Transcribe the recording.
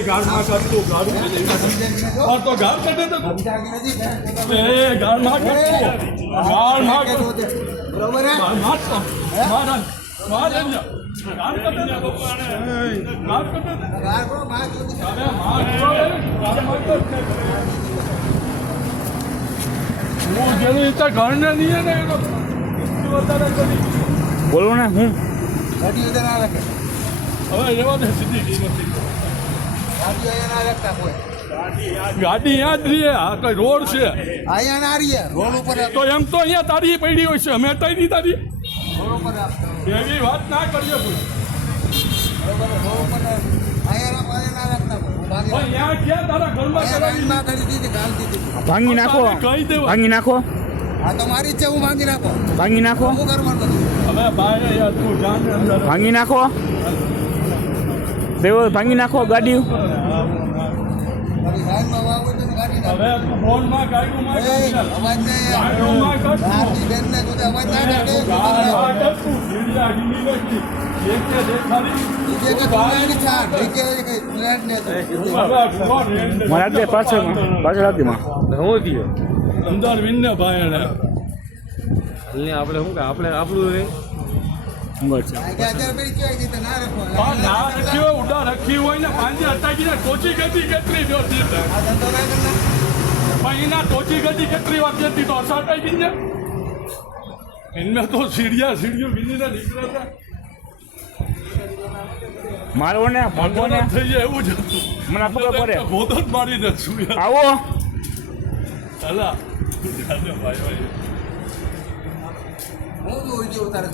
ગામમાં કરતું ગાડું તો ગામ કટે તો ગામમાં ઘર ને નહીં ને બોલો ને હું હવે રેવા દે સીધી ગાડી યાદ રહીએ આ કઈ રોડ છે અહીંયા ના રહીએ રોડ ઉપર તો એમ તો અહીંયા તારી પડી હોય છે અમે હટાવી દી તારી રોડ ઉપર એવી વાત ના કરીએ કોઈ અહીંયા ક્યાં તારા ઘરમાં ભાંગી નાખો કહી દેવા ભાંગી નાખો આ તો મારી જ છે હું ભાંગી નાખો ભાંગી નાખો શું કરવાનું બધું હવે ભાઈ યાર તું જાણ અંદર ભાંગી નાખો દેવો ભાંગી નાખો ગાડી મારી સાઈડમાં વાગો તો ગાડી નાખો હવે તું ફોનમાં ગાયનું માં એ અવાજ ને બહારની બેનને કોઈ અવાજ ના કાઢે નીચે કે તુલાની છાટ નીચે કે ફ્લેટ ને મારા દે પાછળ રાખી માં અંદર વિનને ભાઈ એને આપણે શું કે આપણે આપણું રે અત્યારે પેલી કેવી રીતે ના રાખો ના રખી હોય ઉડા રખી હોય ને પાંજે અટાકીને ટોચી ગતી કેટલી જોતી આ ધંધો ના કરના પણ એના ટોચી ગતી કેટલી વાર જતી તો અસાટાઈ ગઈ ને इनमें तो सीढ़ियों गिनी ना निकला था મારો ને ભાગો ને થઈ જાય એવું જ હતું મને ખબર પડે ગોદત મારી ને છું આવો હલા ભાઈ ભાઈ હું જોઈ ગયો તારે